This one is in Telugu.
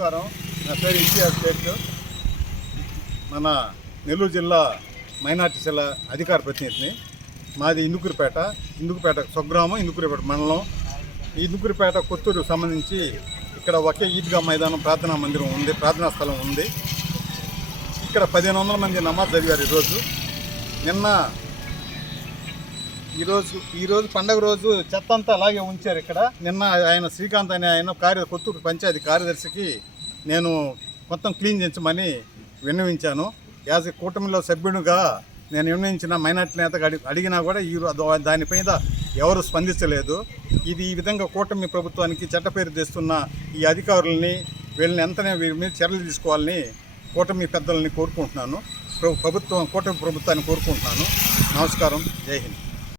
నమస్కారం. నా పేరు ఇంతియాజ్ షేక్. మన నెల్లూరు జిల్లా మైనార్టీ సెల్ అధికార ప్రతినిధిని. మాది ఇందుకుపేట స్వగ్రామం, ఇందుకుపేట మండలం. ఇందుకుపేట కొత్తూరు సంబంధించి ఇక్కడ ఒకే ఈద్గా మైదానం, ప్రార్థనా మందిరం ఉంది, ప్రార్థనా స్థలం ఉంది. ఇక్కడ 1500 మంది నమాజ్ చదివారు ఈరోజు పండగ రోజు చెత్త అంతా అలాగే ఉంచారు ఇక్కడ. నిన్న ఆయన శ్రీకాంత్ అనే ఆయన కొత్తూరు పంచాయతీ కార్యదర్శికి నేను మొత్తం క్లీన్ చేయించమని విన్నవించాను. యాజ్ కూటమిలో సభ్యునిగా నేను విన్నవించిన మైనార్టీ నేతగా అడిగినా కూడా దానిపైన ఎవరు స్పందించలేదు. ఈ విధంగా కూటమి ప్రభుత్వానికి చెడ్డపేరు తెస్తున్న ఈ అధికారులని, వీళ్ళని వెంటనే వీరి మీద చర్యలు తీసుకోవాలని కూటమి పెద్దలని కోరుకుంటున్నాను. కూటమి ప్రభుత్వాన్ని కోరుకుంటున్నాను. నమస్కారం. జై హింద్.